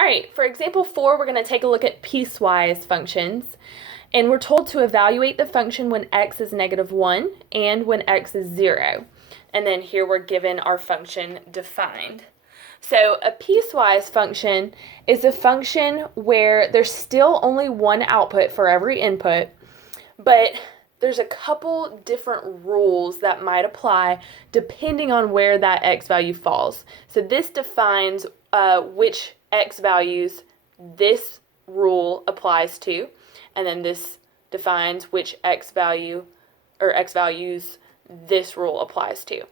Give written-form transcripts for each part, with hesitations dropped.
All right, for example 4, we're going to take a look at piecewise functions. And we're told to evaluate the function when x is -1 and when x is 0. And then here we're given our function defined. So a piecewise function is a function where there's still only one output for every input, but there's a couple different rules that might apply depending on where that x value falls. So this defines which x values this rule applies to, and then this defines which x value or x values this rule applies to.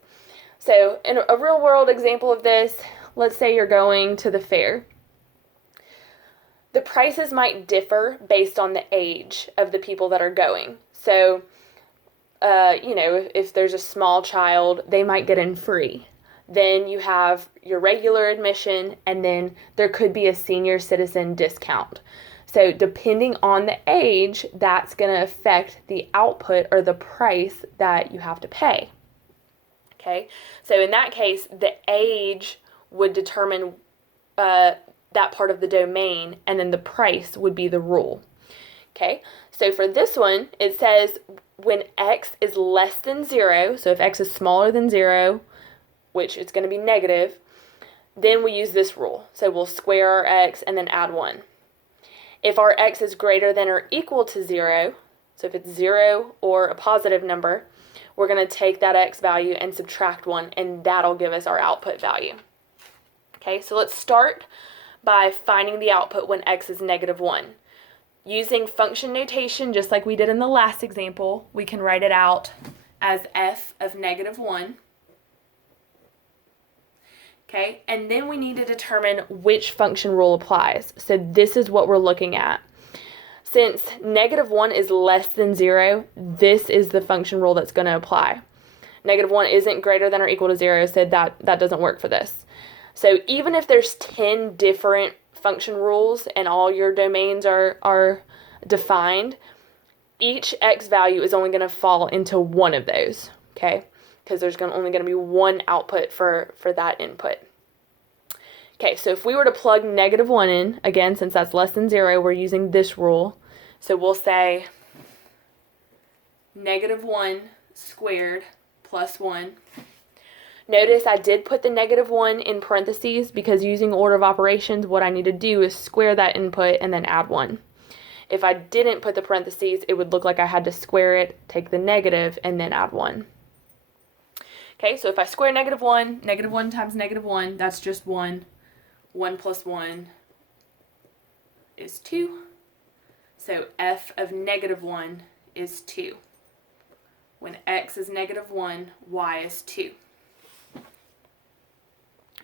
So in a real world example of this, let's say you're going to the fair. The prices might differ based on the age of the people that are going. So, if there's a small child, they might get in free. Then you have your regular admission, and then there could be a senior citizen discount. So depending on the age, that's going to affect the output or the price that you have to pay. Okay, so in that case, the age would determine that part of the domain, and then the price would be the rule. Okay, so for this one, it says when x is less than 0, so if x is smaller than 0, which it's going to be negative, then we use this rule. So we'll square our x and then add 1. If our x is greater than or equal to 0, so if it's 0 or a positive number, we're going to take that x value and subtract 1, and that'll give us our output value. Okay, so let's start by finding the output when x is -1. Using function notation, just like we did in the last example, we can write it out as f of -1. Okay, and then we need to determine which function rule applies. So this is what we're looking at. Since -1 is less than 0, this is the function rule that's going to apply. -1 isn't greater than or equal to 0, so that doesn't work for this. So even if there's 10 different function rules and all your domains are defined, each x value is only going to fall into one of those, okay? Because there's only going to be one output for that input. Okay, so if we were to plug -1 in, again, since that's less than 0, we're using this rule. So we'll say -1 squared plus 1. Notice I did put the -1 in parentheses because using order of operations, what I need to do is square that input and then add 1. If I didn't put the parentheses, it would look like I had to square it, take the negative, and then add 1. Okay, so if I square -1, -1 times -1, that's just 1. 1 plus 1 is 2. So f of -1 is 2. When x is -1, y is 2.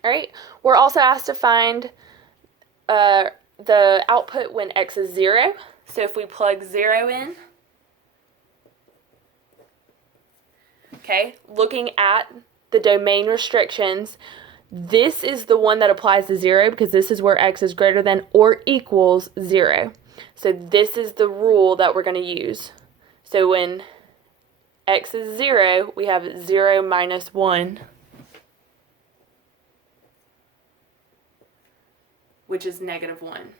All right, we're also asked to find the output when x is 0. So if we plug 0 in, okay, looking at the domain restrictions, this is the one that applies to 0 because this is where x is greater than or equals 0. So this is the rule that we're going to use. So when x is 0, we have 0 minus 1, which is -1.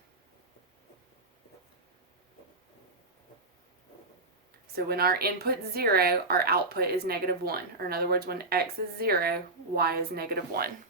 So when our input is 0, our output is -1. Or in other words, when x is 0, y is -1.